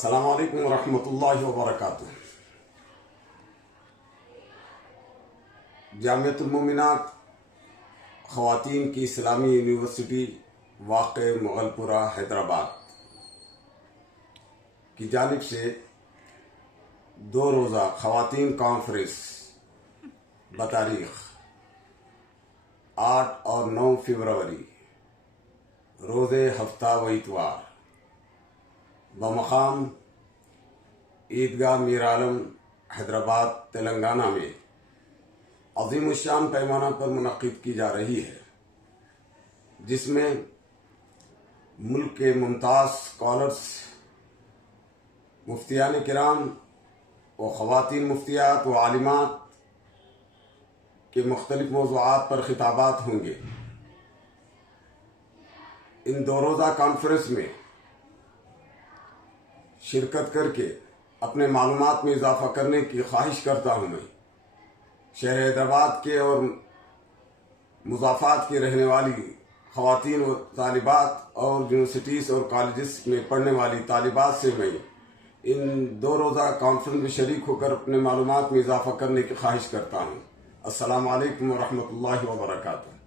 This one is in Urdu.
السلام علیکم ورحمۃ اللہ وبرکاتہ۔ جامعۃ المومنات خواتین کی اسلامی یونیورسٹی واقع مغل پورہ حیدرآباد کی جانب سے 2 روزہ خواتین کانفرنس بتاریخ 8 اور 9 فروری روز ہفتہ و اتوار بمقام عیدگاہ میر عالم حیدرآباد تلنگانہ میں عظیم الشان پیمانہ پر منعقد کی جا رہی ہے، جس میں ملک کے ممتاز اسکالرس، مفتیان کرام و خواتین مفتیات و عالمات کے مختلف موضوعات پر خطابات ہوں گے۔ ان 2 روزہ کانفرنس میں شرکت کر کے اپنے معلومات میں اضافہ کرنے کی خواہش کرتا ہوں۔ میں شہر حیدرآباد کے اور مضافات کی رہنے والی خواتین و طالبات اور یونیورسٹیز اور کالجز میں پڑھنے والی طالبات سے میں ان 2 روزہ کانفرنس میں شریک ہو کر اپنے معلومات میں اضافہ کرنے کی خواہش کرتا ہوں۔ السلام علیکم ورحمۃ اللہ وبرکاتہ۔